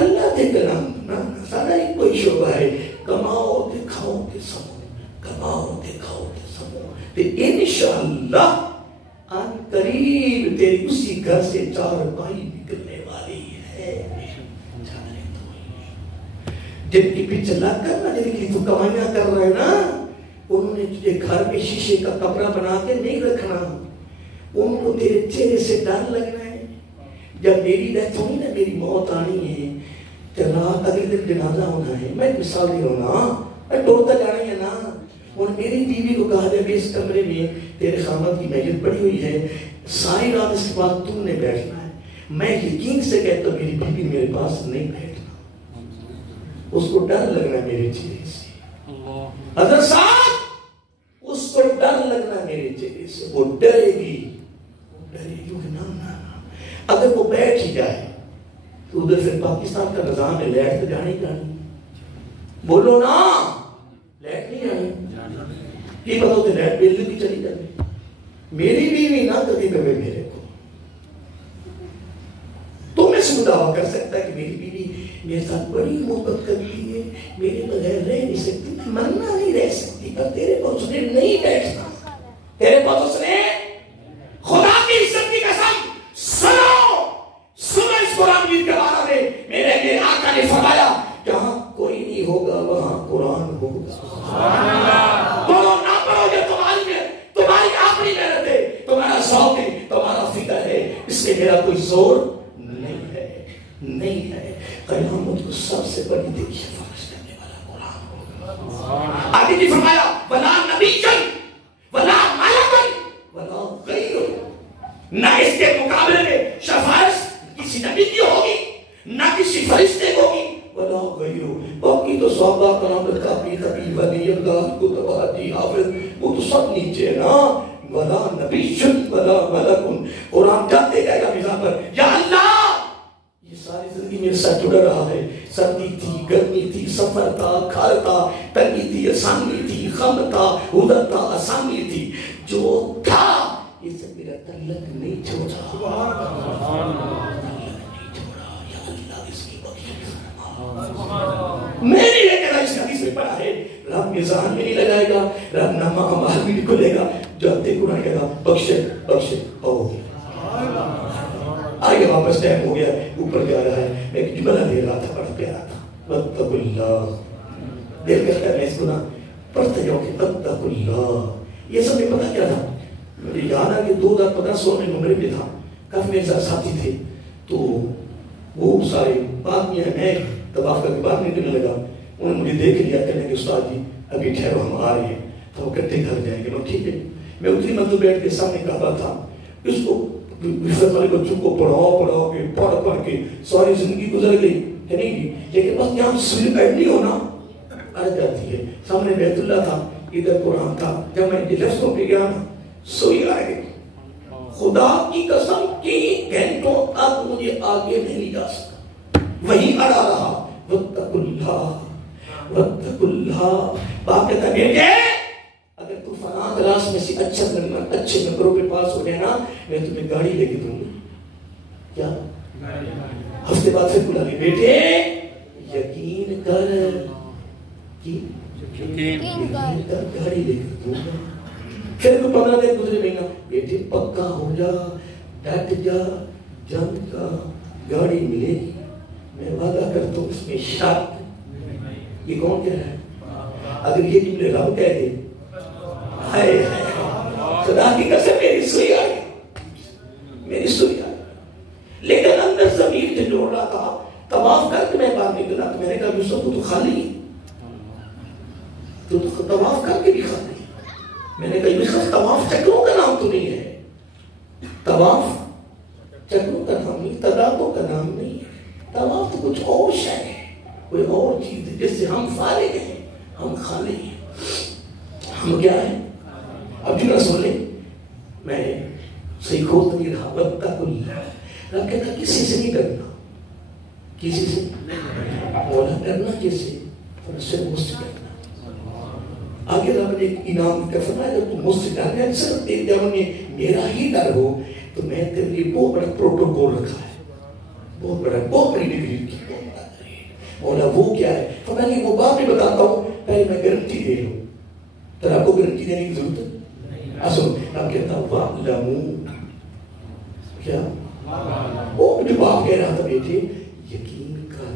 اللہ کے کلام نا سارا ایک کوئی شعبہ ہے، کماؤ تے کھاؤ تے سمو، کماؤ تے کھاؤ تے سمو، تے انشاءاللہ ان قریب تیری اسی گھر سے چار بھائی نکلنے والی ہے۔ جن کی پیچھے لگ کر نا، جن کی تو کمائیاں کر رہے ہیں نا، انہوں نے تجھے گھر میں شیشے کا کمرہ بنا کے نہیں رکھنا، ان کو تیرے چہرے سے ڈر لگنا ہے۔ جب میری ڈیتھ ہوئی نا، میری موت آنی ہے، رات اگلے دن جنازہ ہونا ہے، میں مثال نہیں ہونا، میں ڈورتا جانا ہے نا۔ اور میری بیوی کو کہا جائے کہ اس کمرے میں تیرے خامد کی میت پڑی ہوئی ہے، ساری رات اس کے بعد تم نے بیٹھنا ہے۔ میں یقین سے کہتا ہوں میری بیوی میرے پاس نہیں بیٹھنا، اس کو ڈر لگنا میرے چہرے سے۔ حضرت صاحب اس کو ڈر لگنا میرے چہرے سے، وہ ڈرے گی، اگر وہ بیٹھ ہی جائے تو ادھر پھر پاکستان کا نظام ہے، لیٹ تو جانے ہی جانی، بولو نا، لیٹ نہیں جانی، یہ پتا ہوتے لیٹ بل بھی چلی جائے۔ میری بیوی نہ کبھی کبھی میرے کو، تو میں سو دعویٰ کر سکتا ہے کہ میری بیوی میرے ساتھ بڑی محبت کرتی ہے، میرے بغیر رہ نہیں سکتی، مرنا نہیں رہ سکتی، پر تیرے پاس نے نہیں بیٹھنا، تیرے پاس نے خدا کی عزت کی قسم سنو اس قرآن کے بارے میں میرے آقا نے فرمایا جہاں کوئی نہیں ہوگا وہاں قرآن ہوگا۔ بولو نہ پڑھو، جو تمہاری اپنی محنت ہے، تمہارا شوق ہے، تمہارا فکر ہے، اس میں میرا کوئی زور نہیں ہے، نہیں ہے۔ قیامت کو سب سے بڑی دیکھی سفارش کرنے والا قرآن ہوگا۔ آگے بھی فرمایا ولا نبیًّا ولا ملکًا ولا غیرہ، نہ اس کے مقابلے میں شفاعت کسی نبی کی ہوگی، نہ کسی فرشتے کو ہوگی، ولا غیرہ۔ باقی تو صحابہ کرام کافی نبی ولی اللہ کتب حدی حافظ وہ تو سب نیچے ہے نا۔ ولا نبی ولا ملک، قرآن جاتے گئے گا مثال پر، یا اللہ یہ ساری زندگی میرے ساتھ جڑا رہا ہے، سردی تھی، گرمی تھی، سفر تھا، کھال تھا، تنگی تھی، آسانی تھی، غم تھا، ادھر تھا، آسانی تھی، جو تھا یہ سب میرا تعلق نہیں چھوڑا، میں نہیں لے کر اس حدیث میں پڑھا ہے، رب میزان میں نہیں لگائے گا، رب نامہ اعمال بھی نہیں کھولے گا، جاتے قرآن کہے گا بخشے بخشے او آگے واپس ٹائم ہو گیا، اوپر جا رہا ہے۔ میں ایک جملہ دے رہا تھا، بڑا پیارا تھا، واتقوا اللہ، دل کرتا ہے میں اس کو نہ پڑھتے جاؤں کہ واتقوا اللہ۔ یہ سب میں پتہ کیا تھا، مجھے یاد آ کہ 2015 میں عمرے میں تھا، کافی میرے ساتھ ساتھی تھے، تو وہ سارے بعد میں طواف کر کے باہر نکلنے لگا، انہوں نے مجھے دیکھ لیا، کہنے کہ استاد جی ابھی ٹھہرو ہم آ رہے ہیں، تو وہ کٹھے گھر جائیں گے۔ میں ٹھیک ہے، میں اتنی منزل بیٹھ کے سامنے کعبہ تھا، اس کو حفظ والے بچوں کو پڑھاؤ کے پڑھ کے ساری زندگی گزر گئی ہے نہیں گی، لیکن بس یہاں سلیپ ایڈ نہیں ہونا اڑ جاتی ہے۔ سامنے بیت اللہ تھا، ادھر قرآن تھا، جب میں لفظوں پہ گیا نا سوئی آ گئی، خدا کی قسم کی گھنٹوں تک مجھے آگے نہیں جا سکا، وہی اڑا رہا۔ واتقوا اللہ واتقوا اللہ، باپ کہتا ہے بیٹے اگر تو فلاں کلاس میں سے اچھے نمبروں پہ پاس ہو جائے نا، میں تمہیں گاڑی لے کے دوں گا۔ کیا ہفتے بعد پھر بلا لے، بیٹے یقین کر، یقین کر گاڑی لے کے دوں گا۔ پھر تو 15 دن گزرے مہینہ، بیٹے پکا ہو جا، ڈٹ جا، جنگ کا گاڑی ملے گی۔ میں وعدہ کرتا ہوں اس میں شک. یہ کون کہہ رہا ہے؟ اگر یہ جملے رب کہہ دے ہائے خدا کی قسم میری سوئی آ گئی، میری سوئی آ گئی. لیکن اندر ضمیر جو جوڑ رہا تھا طواف کر کے میں باہر نکلا تو میں نے کہا یوسف تو خالی ہے، تو طواف کر کے بھی خالی ہے. میں نے کہا یوسف طواف چکروں کا نام تو نہیں ہے، طواف چکروں کا نام نہیں، تدابوں کا نام نہیں ہے. طواف تو کچھ اور شے ہے، کوئی اور چیز ہے جس سے ہم فارغ ہیں، ہم خالی ہیں. ہم کیا ہیں؟ اب جو نہ سن لیں، میں صحیح کھوت نہیں رہا وَاتَّقُوا اللَّهَ. رب کہتا کسی سے نہیں ڈرنا، کسی سے مولا ڈرنا کیسے؟ اور اس سے مجھ سے ڈرنا. آگے رب نے ایک انعام کا فرمایا جب تم مجھ سے ڈرنا صرف ایک جب میرا ہی ڈر ہو تو میں تیرے لیے بہت بڑا پروٹوکول رکھا ہے، بہت بڑی ڈگری کی. مولا وہ کیا ہے؟ فرمایا کہ وہ بعد میں بتاتا ہوں، پہلے میں گارنٹی دے رہا ہوں. تو آپ کو گارنٹی دینے کی ضرورت ہے؟ اصل آپ کہتا وَعْلَمُوا کیا؟ وہ جو باپ کہہ رہا تھا بیٹے یقین کر،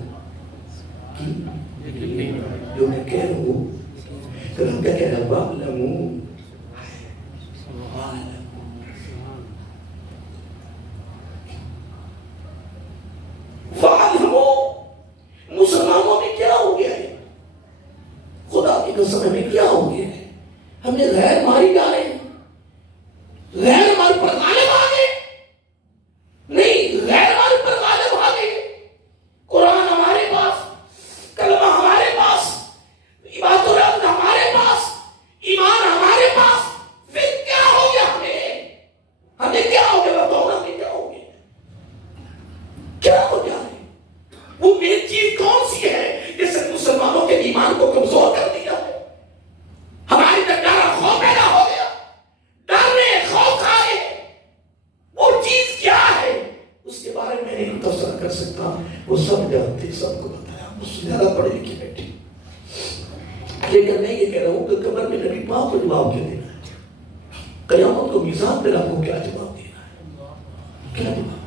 جو میں کہہ رہا ہوں تو ہم کیا کہہ رہا وَعْلَمُوا مسلمانوں میں کیا ہو گیا ہے؟ خدا کی قسم میں کیا ہو گیا ہے؟ ہم نے غیر ماری ڈالے، غیر ہمارے پر غالب آ گئے. نہیں، غیر ہمارے پر غالب آ گئے. قرآن ہمارے پاس، کلمہ ہمارے پاس، عبادت و رب ہمارے پاس، ایمان ہمارے پاس. پھر کیا ہو گیا ہمیں کیا ہو گیا؟ بتاؤ نا ہمیں کیا ہو گیا؟ کیا ہو گیا ہے؟ وہ مین چیز کون سی ہے جس سے مسلمانوں کے ایمان کو کمزور کر دیا ہے؟ ہماری درجارہ خوف پیدا ہو گیا، ڈرنے خوف کھائے. وہ چیز کیا ہے اس کے بارے میں نہیں تبصرہ کر سکتا. وہ سب جانتے، سب کو بتایا، مجھ سے زیادہ پڑھے لکھے بیٹھے. لیکن میں یہ کہہ رہا ہوں کہ قبر میں نبی پاک کو جواب کیا دینا ہے؟ قیامت کو میزان پہ آپ کو کیا جواب دینا ہے؟ کیا جواب؟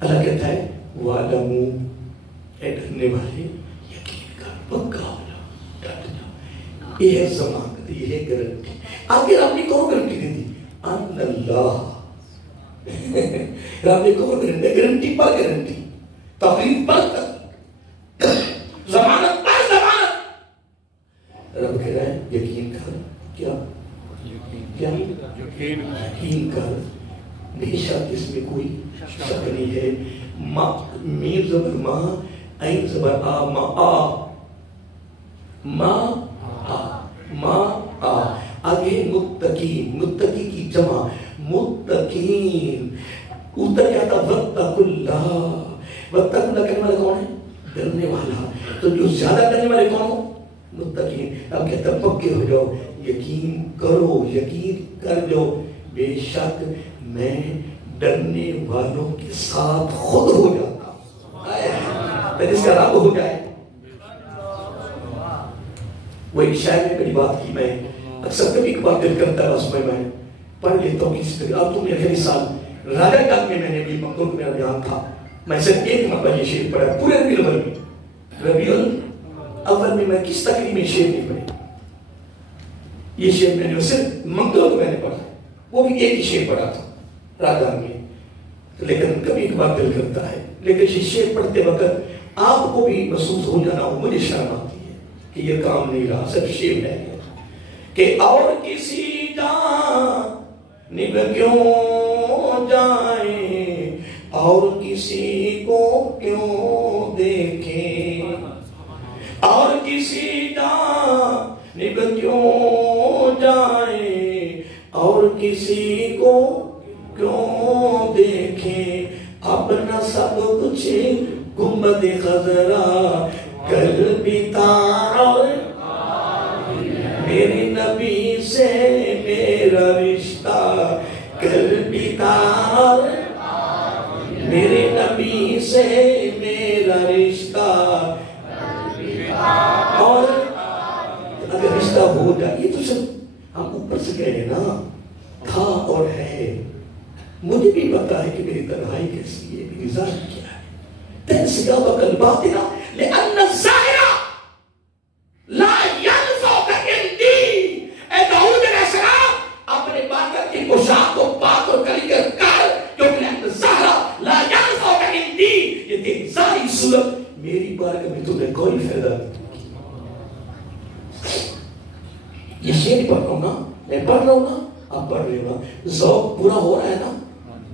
اللہ کہتا ہے وَعْلَمُوا، اے ڈرنے والے یقین کر، پکا ہو جاؤ، ڈٹ جاؤ. یہ ہے ضمانت، یہ ہے گارنٹی. آگے رب نے کون گارنٹی دے دی؟ ان اللہ. رب نے کون گارنٹی پر گارنٹی، تقریب پر ضمانت پر ضمانت. رب کہہ رہا ہے یقین کر. کیا یقین کر، بے شک اس میں کوئی شک نہیں ہے. میم زبر ما، عین زبر آ، ما آ، ما آ، ما آ. آگے متقین، متقی کی جمع متقین. اتر کیا تھا واتقوا اللہ. واتقوا اللہ کہنے والا کون ہے؟ ڈرنے والا. تو جو زیادہ ڈرنے والے کون ہو؟ متقین. اب کہتا پکے ہو جاؤ، یقین کرو، یقین کر جاؤ، بے شک میں ڈرنے والوں کے ساتھ خود ہو جاتا ہوں. جس کا رب ہو جائے. وہ ایک شاعر نے بڑی بات کی، میں اکثر کبھی کبھار دل کرتا ہے بس میں پڑھ لیتا ہوں کسی طرح. اب تو میرے خیال سال راجہ گاہ میں نے بھی منگل کو میرا بیان تھا، میں صرف ایک مرتبہ یہ شعر پڑھا پورے ربیع الاول میں. ربیع الاول میں کس تقریب میں شعر نہیں پڑھے. یہ شعر میں نے صرف منگل کو میں نے پڑھا، وہ بھی ایک ہی شعر پڑھا تھا راجہ میں. لیکن کبھی کبھار دل کرتا ہے. لیکن یہ شعر پڑھتے وقت آپ کو بھی محسوس ہو جانا ہو، مجھے شرم آتی ہے کہ یہ کام نہیں رہا، صرف شعر ہے کہ اور کسی جانب کیوں جائیں، اور کسی کو کیوں دیکھیں، اور کسی جانب کیوں جائیں، اور کسی کو کیوں دیکھیں. اپنا سب کچھ گنبد خضرا کر بیتا، اور میرے نبی سے میرا رشتہ کر بیتا، میرے نبی سے میرا رشتہ. اور اگر رشتہ ہو جائے، یہ تو سب ہم اوپر سے کہہ رہے نا، تھا اور ہے. مجھے بھی پتا ہے کہ میری تنہائی کیسی ہے، میری ظاہر کیا ہے. تنسیابک الباطنہ لأن الظاہرہ لا ينفعک عندی. اے داؤد علیہ السلام اپنے باطن کی پوشاک کو پاک اور کلیئر کر، کیونکہ لأن الظاہرہ لا ينفعک عندی. یہ تیری ظاہری صورت میری بارگاہ میں تمہیں کوئی فائدہ نہیں. یہ شعر پڑھ رہا ہوں نا، میں پڑھ رہا ہوں نا، آپ پڑھ رہے ہو نا، ذوق پورا ہو رہا ہے نا،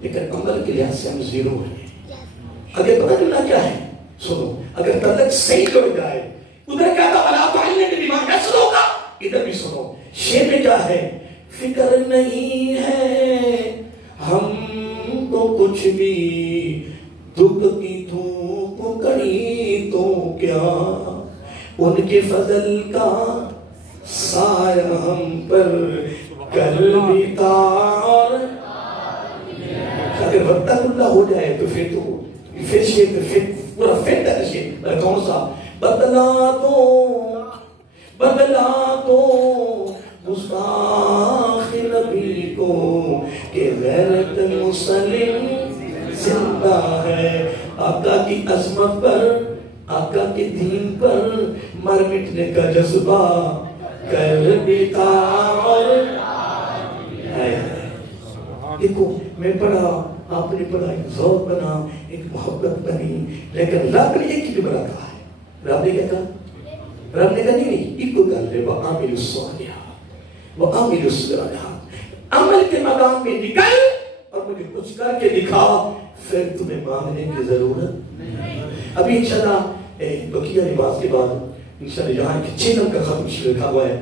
لیکن عمل کے لحاظ سے ہم زیرو ہیں. اگر پتہ چلا کیا ہے، سنو، اگر تعلق صحیح جڑ جائے، ادھر کیا تھا وَلَا تُعَلِّمْ بِمَا يَسْرُوكَ، ادھر بھی سنو، شعر میں کیا ہے، فکر نہیں ہے ہم کو کچھ بھی، دکھ کی دھوپ کڑی تو کیا، ان کے فضل کا سایہ ہم پر کل بھی تار. اگر وقتہ اللہ ہو جائے تو پھر تو پھر شیئر پھر پورا فٹ ہے شیئر. کون سا بدلا تو گستاخ نبی کو کہ غیرت مسلم زندہ ہے. آقا کی عظمت پر، آقا کے دین پر مر مٹنے کا جذبہ کل بھی تار ہے. دیکھو میں پڑھا، آپ نے پڑھا، ایک ذوق بنا، ایک محبت بنی، لیکن رب نے ایک کی بڑا کہا ہے. رب نے کیا کہا؟ رب نے کہا نہیں، ایک کو کہا لے وَعَامِلُ الصَّالِحَاتِ وَعَامِلُ الصَّالِحَاتِ. عمل کے مقام میں نکل اور مجھے کچھ کر کے دکھا، پھر تمہیں مانگنے کی ضرورت نہیں. ابھی انشاءاللہ بقیہ نماز کے بعد انشاءاللہ یہاں ایک 6 نمبر کا ختم لکھا ہوا ہے.